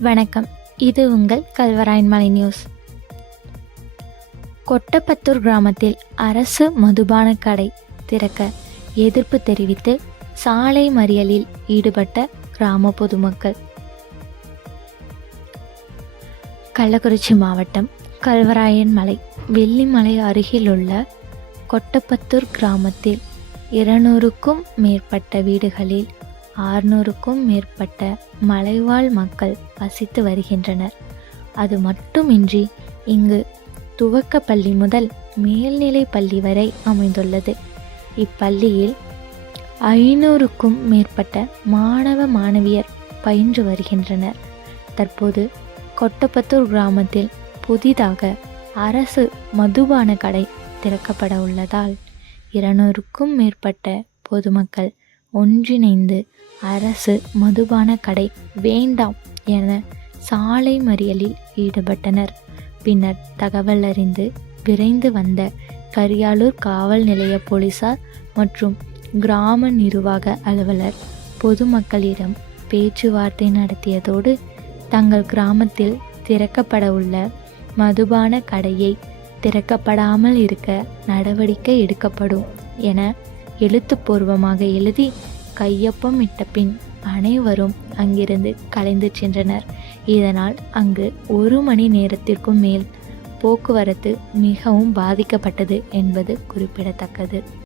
வணக்கம். இது உங்கள் கல்வராயன் மலை நியூஸ். கொட்டப்பத்தூர் கிராமத்தில் அரசு மதுபான கடை திறக்க எதிர்ப்பு தெரிவித்து சாலை மறியலில் ஈடுபட்ட கிராம பொதுமக்கள். கள்ளக்குறிச்சி மாவட்டம் கல்வராயன் மலை வெள்ளிமலை அருகிலுள்ள கொட்டப்பத்தூர் கிராமத்தில் இருநூறுக்கும் மேற்பட்ட வீடுகளில் ஆறுநூறுக்கும் மேற்பட்ட மலைவாழ் மக்கள் வசித்து வருகின்றனர். அது மட்டுமின்றி இங்கு துவக்க பள்ளி முதல் மேல்நிலை பள்ளி வரை அமைந்துள்ளது. இப்பள்ளியில் ஐநூறுக்கும் மேற்பட்ட மாணவ மாணவியர் பயின்று வருகின்றனர். தற்போது கொட்டப்பத்தூர் கிராமத்தில் புதிதாக அரசு மதுபான கடை திறக்கப்பட உள்ளதால் இருநூறுக்கும் மேற்பட்ட பொதுமக்கள் ஒன்றிணைந்து அரசு மதுபான கடை வேண்டாம் என சாலை மறியலில் ஈடுபட்டனர். பின்னர் தகவல் அறிந்து விரைந்து வந்த கரியாலூர் காவல் நிலைய போலீசார் மற்றும் கிராம நிர்வாக அலுவலர் பொதுமக்களிடம் பேச்சுவார்த்தை நடத்தியதோடு தங்கள் கிராமத்தில் திறக்கப்பட உள்ள மதுபான கடையை திறக்கப்படாமல் இருக்க நடவடிக்கை எடுக்கப்படும் என எழுத்துப்பூர்வமாக எழுதி கையொப்பம் இட்ட பின் அனைவரும் அங்கிருந்து கலைந்து சென்றனர். இதனால் அங்கு ஒரு மணி நேரத்திற்கும் மேல் போக்குவரத்து மிகவும் பாதிக்கப்பட்டது என்பது குறிப்பிடத்தக்கது.